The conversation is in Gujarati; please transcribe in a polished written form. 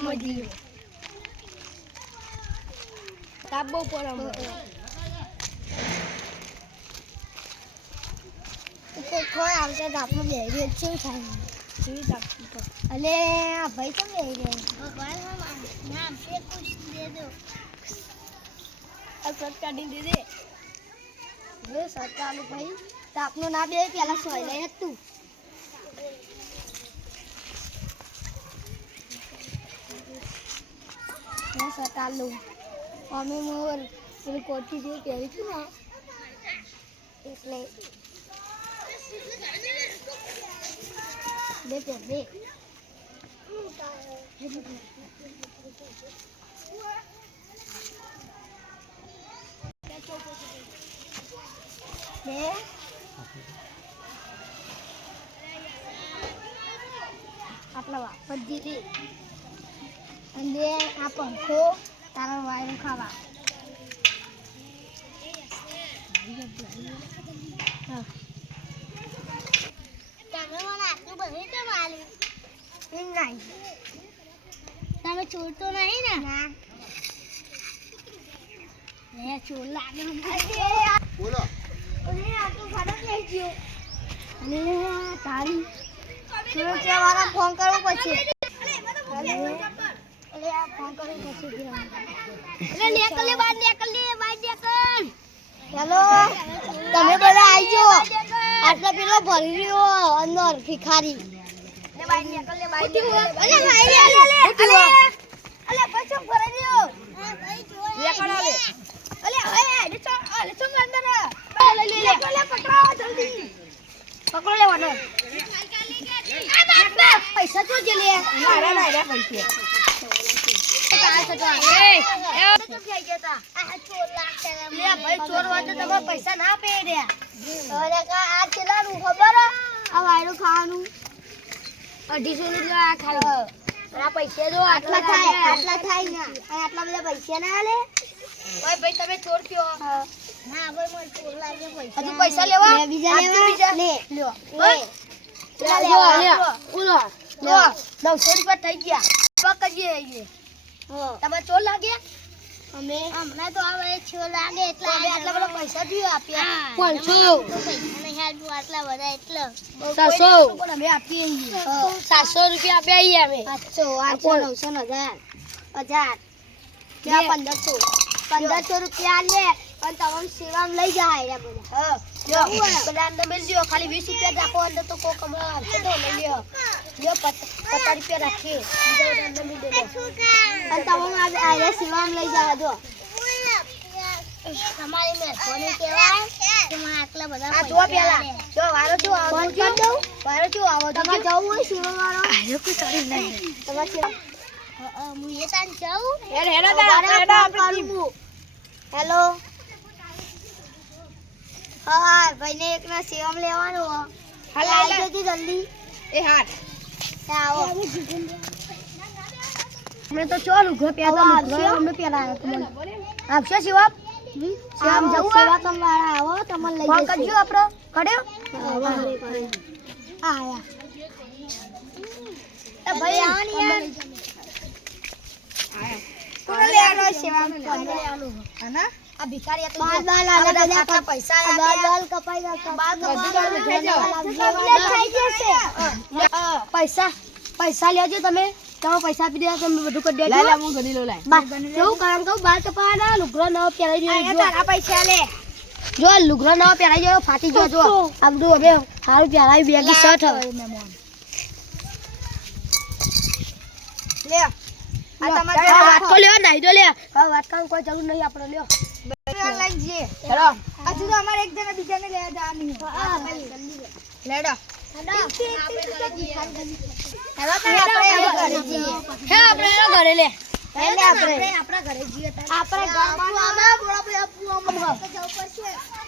મજી તાબો પર ઉપર કોઈ આવશે તાપમાં બેહી છે થાય જીવી તાપ અલે આ ભાઈ કેમ બેહી રહ્યા ભાઈ નામ સે કુછ દે દો આ સત કાઢી દે દે વે સત ચાલુ ભાઈ તાપનો ના બે પેલા સોય લઈ તું मैं सटा लूँ हमें मोर मेरी कोठी जो प्यारी थी ना इसलिए ले दे આપણા વાપર દીધી અને આ પંખો તારા વાયર ખાવા તમે મને આટલું બધું કેમ આલ્યું એમ નહીં તમે ચોર તો નહીં ને ના એ ચોર લાગે બોલો ઓલે આટલું ખરાબ થઈ ગયું અને તારી સુરક્ષા વાળા ફોન કરવો પછી અરે આ ફોન કરી પછી ગયો અરે નીકળ બહાર નીકળ હેલો તમે બધા આવી જાઓ આટલા પેલો ભરી રહ્યો અંદર ભિખારી લે બહાર નીકળ લે બહાર અલે ભાઈ અલે પછી ભરી રહ્યો ભાઈ જો નીકળ અલે અલે ચો અંદર લે પકડો જલ્દી પકડો લેવાનો પૈસા તો જે લે મારા ના પૈસા ના પે ખબર આ વાયરું ખાવાનું 250 રૂપિયા ખાલી પૈસા જો આટલા થાય ને આટલા બધા પૈસા ના લે ભાઈ તમે ચોર કયો ના ભાઈ મને ચોર લાગે પૈસા હજુ પૈસા લેવા બીજા લેવા લે લ્યો લો 900 રૂપિયા થઈ ગયા પકડીએ તમે ચોર લાગે અમે અમને તો આવે છો લાગે એટલે અમે આટલા બધા પૈસા દીયો આપ્યા 500 અને હેડ આટલા બધા એટલે 700 પણ અમે આપીએ 700 રૂપિયા આપ્યા અમે 800 900 1000 1500 રૂપિયા લે અને તમામ સેવામ લઈ જાય બધા બધા અંદર મેલ દિયો ખાલી 20 રૂપિયા રાખો અંદર તો કો કમાર તો લઈ લ્યો લ્યો 50 રૂપિયા રાખી બીજા અંદર મેલ દે અને તમામ આ સેવામ લઈ જાવ જો તમારી મે કોને કહેવાય કે મને આટલા બધા આ જો પેલા જો વારો જો આવો જો વારો જો આવો તમારે જવું હોય સેવા વાળો આયો કોઈ કરી નહીં તમારે હું એ તાન જાઉં હેડો હેલો હા ભાઈને એકના સેવમ લેવાનું હાલ આવી જતી જલ્દી એ હાટ આવો અમે તો ચોલ ઉઘો પેલા અમે પેલા આપશો સેવા આમ જવું સેવા તમારા આવો તમને લઈ જશે કરજો આપણો કડ્યો આયા એ ભાઈ આની યાર આયા કોણ લે આનો સેવા કોણ લે આનો હના આ ભિખારી તો બાલ પૈસા બાલ કપાઈ ગયા પૈસા લેજો તમે પૈસા આપી દેવા તમે બધું કરી દેજો લે હું ગણી લો લે કેવું કારણ કહું બાલ કપાવાના લુગરો નવો પહેરાઈ જો તારા પૈસા લે જો લુગરો નવો પહેરાઈ જો ફાટી ગયો જો આ બધું હવે સારું પહેરાવી બેગી શર્ટ મહેમાન લે આ તમારે વાત તો લે નાઈ દો લે હવે વાત કામ કોઈ જરૂર નહીં આપણે લ્યો લઈ જઈએ હેલો આ તો અમારે એક જણા બીજાને લે જવાની હા લેડો હેલો આપણે જઈએ હે આપણે ઘરે લે એટલે આપણે આપણા ઘરે જઈએ આપણે ઘરમાં આમાં આપણે આપવું આમાં જવું પડશે